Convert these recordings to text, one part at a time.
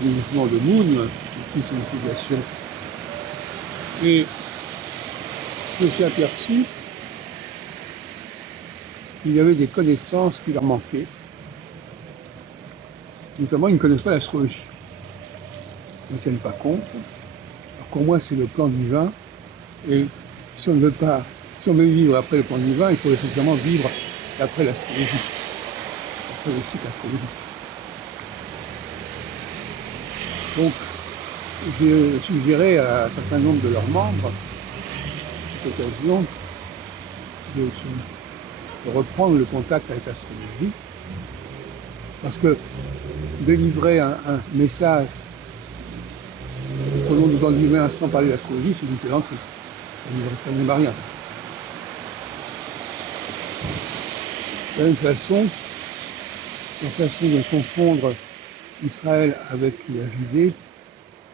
du mouvement de Moon, plus une explication. Et je me suis aperçu qu'il y avait des connaissances qui leur manquaient. Notamment, ils ne connaissent pas l'astrologie. Ils ne tiennent pas compte. Alors pour moi, c'est le plan divin. Et si on ne veut pas, si on veut vivre après le plan divin, il faut effectivement vivre après l'astrologie, après le cycle astrologique. Donc, j'ai suggéré à un certain nombre de leurs membres, à cette occasion, de reprendre le contact avec l'astrologie, parce que délivrer un message au nom du plan divin sans parler d'astrologie, c'est une plaisanterie. Ça ne va rien. De la même façon, la façon de confondre Israël avec la Judée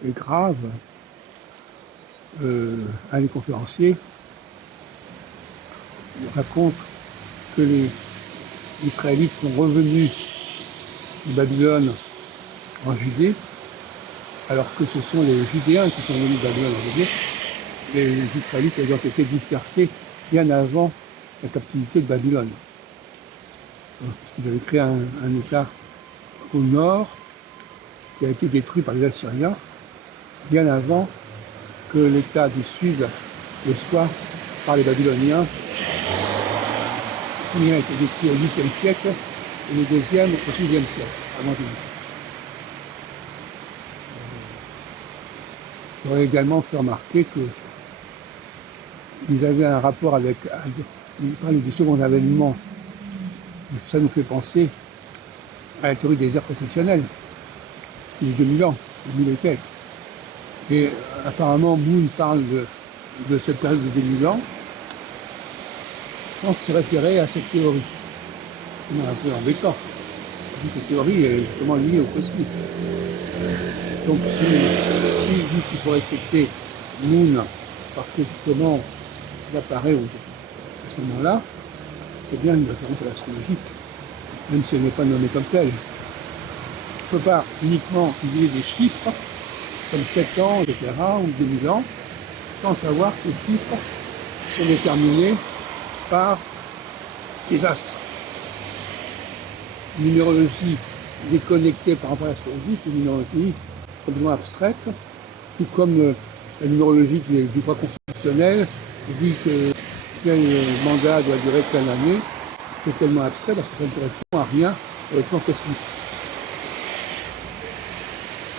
est grave. Un des conférenciers raconte que les Israélites sont revenus de Babylone en Judée, alors que ce sont les Judéens qui sont venus de Babylone en Judée. Les Israélites ayant été dispersés bien avant la captivité de Babylone. Parce qu'ils avaient créé un État au nord qui a été détruit par les Assyriens bien avant que l'État du sud le soit par les Babyloniens. Le premier a été détruit au 8e siècle et le deuxième au 6e siècle, avant Jésus. J'aurais également fait remarquer qu'ils avaient un rapport avec, ils parlent du second avènement. Ça nous fait penser à la théorie des ères précessionnelles, il y a 2000 ans, 2000 et quelques. Et apparemment, Moon parle de cette période de 2000 ans sans se référer à cette théorie. C'est un peu embêtant. Cette théorie est justement liée au cosmique. Donc si dit qu'il faut respecter Moon parce que justement il apparaît à ce moment-là, c'est bien une référence à l'astrologie, même si elle n'est pas nommée comme telle. On ne peut pas uniquement utiliser des chiffres comme 7 ans, etc., ou 2000 ans, sans savoir que ces chiffres sont déterminés par les astres. Une numérologie déconnectée par rapport à l'astrologie, c'est une numérologie complètement abstraite, tout comme la numérologie du droit constitutionnel dit que tel mandat doit durer telle année, c'est tellement abstrait parce que ça ne correspond à rien au plan cosmique.